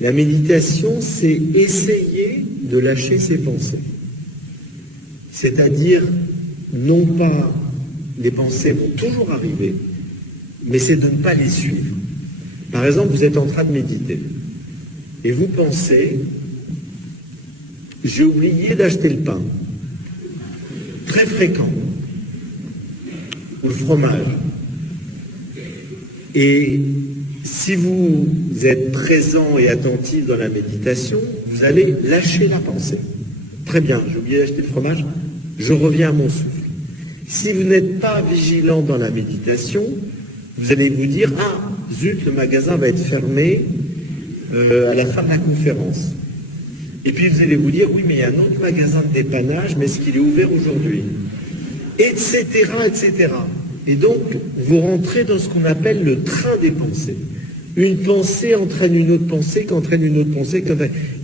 La méditation, c'est essayer de lâcher ses pensées. C'est-à-dire, non pas les pensées vont toujours arriver, mais c'est de ne pas les suivre. Par exemple, vous êtes en train de méditer et vous pensez, j'ai oublié d'acheter le pain, très fréquent, ou le fromage. Et si vous êtes présent et attentif dans la méditation, vous allez lâcher la pensée. Très bien, j'ai oublié d'acheter le fromage, je reviens à mon souffle. Si vous n'êtes pas vigilant dans la méditation, vous allez vous dire, ah, zut, le magasin va être fermé à la fin de la conférence. Et puis vous allez vous dire, oui, mais il y a un autre magasin de dépannage, mais est-ce qu'il est ouvert aujourd'hui? Etc., etc. Et donc, vous rentrez dans ce qu'on appelle le train des pensées. Une pensée entraîne une autre pensée, qui entraîne une autre pensée.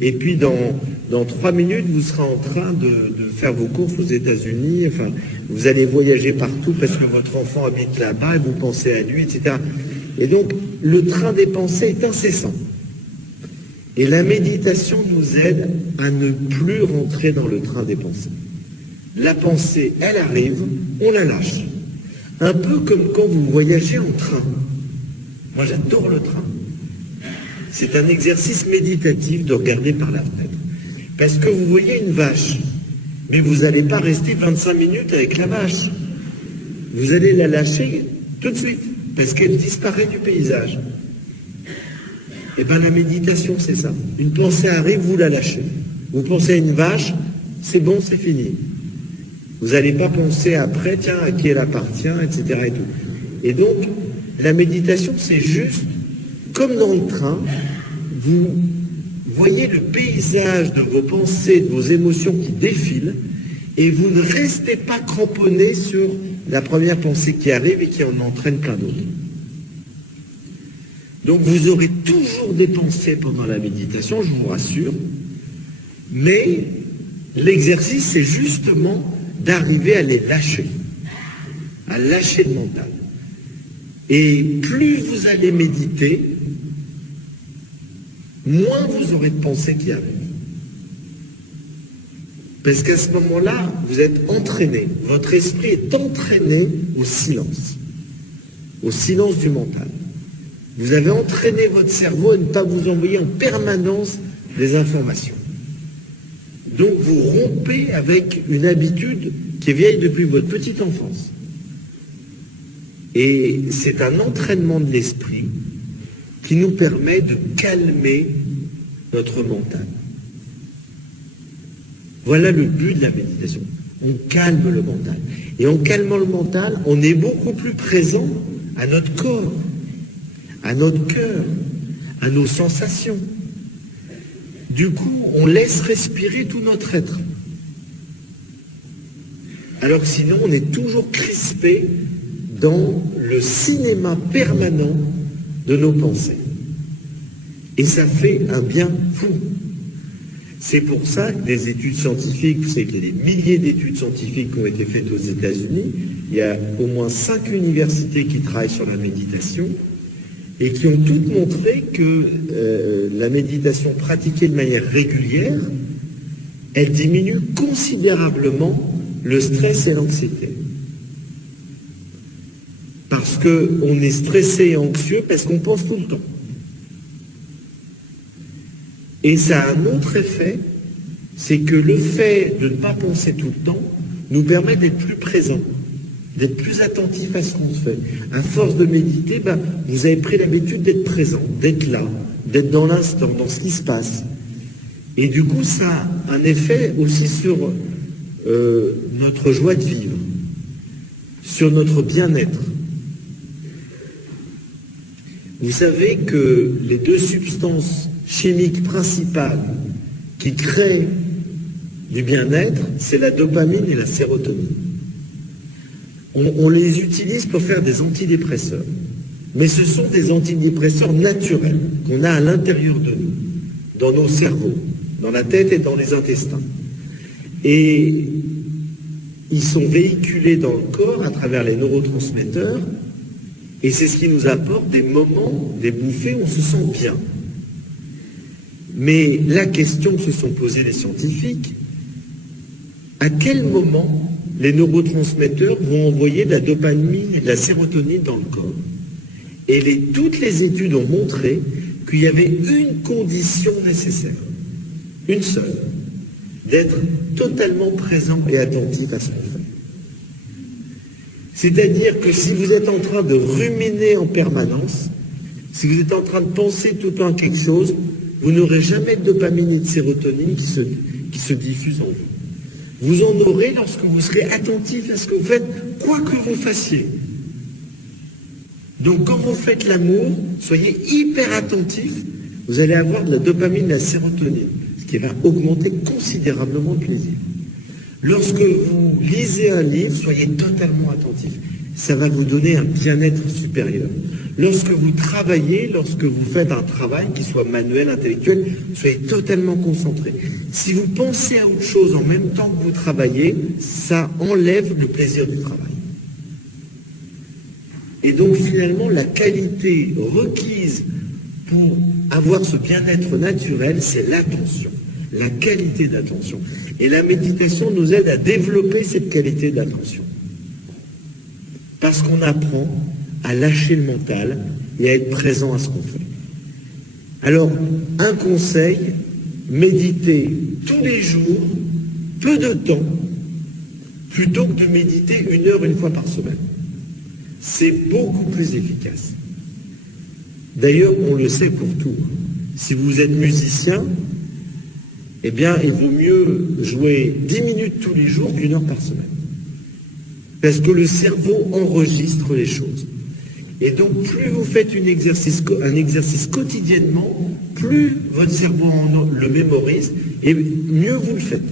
Et puis, dans 3 minutes, vous serez en train de faire vos courses aux États-Unis. Enfin, vous allez voyager partout parce que votre enfant habite là-bas et vous pensez à lui, etc. Et donc, le train des pensées est incessant. Et la méditation nous aide à ne plus rentrer dans le train des pensées. La pensée, elle arrive, on la lâche. Un peu comme quand vous voyagez en train. Moi, j'adore le train. C'est un exercice méditatif de regarder par la fenêtre. Parce que vous voyez une vache, mais vous n'allez pas rester 25 minutes avec la vache. Vous allez la lâcher tout de suite, parce qu'elle disparaît du paysage. Et bien la méditation, c'est ça. Une pensée arrive, vous la lâchez. Vous pensez à une vache, c'est bon, c'est fini. Vous n'allez pas penser après, tiens, à qui elle appartient, etc. Et tout. Et donc, la méditation, c'est juste, comme dans le train, vous voyez le paysage de vos pensées, de vos émotions qui défilent, et vous ne restez pas cramponné sur la première pensée qui arrive et qui en entraîne plein d'autres. Donc vous aurez toujours des pensées pendant la méditation, je vous rassure, mais l'exercice, c'est justement d'arriver à les lâcher, à lâcher le mental. Et plus vous allez méditer, moins vous aurez de pensées qui arrivent. Parce qu'à ce moment-là, vous êtes entraîné, votre esprit est entraîné au silence du mental. Vous avez entraîné votre cerveau à ne pas vous envoyer en permanence des informations. Donc vous rompez avec une habitude qui est vieille depuis votre petite enfance. Et c'est un entraînement de l'esprit qui nous permet de calmer notre mental. Voilà le but de la méditation. On calme le mental. Et en calmant le mental, on est beaucoup plus présent à notre corps, à notre cœur, à nos sensations. Du coup, on laisse respirer tout notre être. Alors que sinon, on est toujours crispé dans le cinéma permanent de nos pensées. Et ça fait un bien fou. C'est pour ça que des études scientifiques, vous savez qu'il y a des milliers d'études scientifiques qui ont été faites aux États-Unis, il y a au moins 5 universités qui travaillent sur la méditation, et qui ont toutes montré que la méditation pratiquée de manière régulière, elle diminue considérablement le stress et l'anxiété. Parce qu'on est stressé et anxieux parce qu'on pense tout le temps. Et ça a un autre effet, c'est que le fait de ne pas penser tout le temps nous permet d'être plus présents, d'être plus attentifs à ce qu'on fait. À force de méditer, vous avez pris l'habitude d'être présent, d'être là, d'être dans l'instant, dans ce qui se passe. Et du coup, ça a un effet aussi sur notre joie de vivre, sur notre bien-être. Vous savez que les 2 substances chimiques principales qui créent du bien-être, c'est la dopamine et la sérotonine. On les utilise pour faire des antidépresseurs. Mais ce sont des antidépresseurs naturels qu'on a à l'intérieur de nous, dans nos cerveaux, dans la tête et dans les intestins. Et ils sont véhiculés dans le corps à travers les neurotransmetteurs, et c'est ce qui nous apporte des moments, des bouffées où on se sent bien. Mais la question que se sont posées les scientifiques, à quel moment les neurotransmetteurs vont envoyer de la dopamine et de la sérotonine dans le corps? Et toutes les études ont montré qu'il y avait une condition nécessaire, une seule, d'être totalement présent et attentif à ce qu'on fait. C'est-à-dire que si vous êtes en train de ruminer en permanence, si vous êtes en train de penser tout le temps à quelque chose, vous n'aurez jamais de dopamine et de sérotonine qui se diffusent en vous. Vous en aurez lorsque vous serez attentif à ce que vous faites, quoi que vous fassiez. Donc quand vous faites l'amour, soyez hyper attentif, vous allez avoir de la dopamine et de la sérotonine, ce qui va augmenter considérablement le plaisir. Lorsque vous lisez un livre, soyez totalement attentif. Ça va vous donner un bien-être supérieur. Lorsque vous travaillez, lorsque vous faites un travail, qui soit manuel, intellectuel, soyez totalement concentré. Si vous pensez à autre chose en même temps que vous travaillez, ça enlève le plaisir du travail. Et donc finalement, la qualité requise pour avoir ce bien-être naturel, c'est l'attention, la qualité d'attention. Et la méditation nous aide à développer cette qualité d'attention. Parce qu'on apprend à lâcher le mental et à être présent à ce qu'on fait. Alors, un conseil, méditez tous les jours, peu de temps, plutôt que de méditer 1 heure une fois par semaine. C'est beaucoup plus efficace. D'ailleurs, on le sait pour tout. Si vous êtes musicien, eh bien, il vaut mieux jouer 10 minutes tous les jours qu'1 heure par semaine. Parce que le cerveau enregistre les choses. Et donc, plus vous faites un exercice quotidiennement, plus votre cerveau le mémorise, et mieux vous le faites.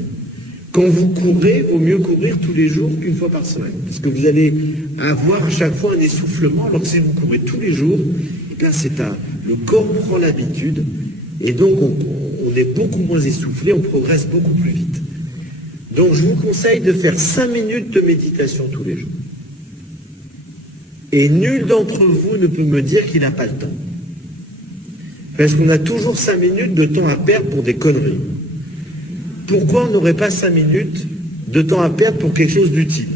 Quand vous courez, il vaut mieux courir tous les jours qu'1 fois par semaine. Parce que vous allez avoir à chaque fois un essoufflement, alors que si vous courez tous les jours, eh bien le corps prend l'habitude, et donc on est beaucoup moins essoufflé, on progresse beaucoup plus vite. Donc je vous conseille de faire 5 minutes de méditation tous les jours. Et nul d'entre vous ne peut me dire qu'il n'a pas le temps. Parce qu'on a toujours 5 minutes de temps à perdre pour des conneries. Pourquoi on n'aurait pas 5 minutes de temps à perdre pour quelque chose d'utile?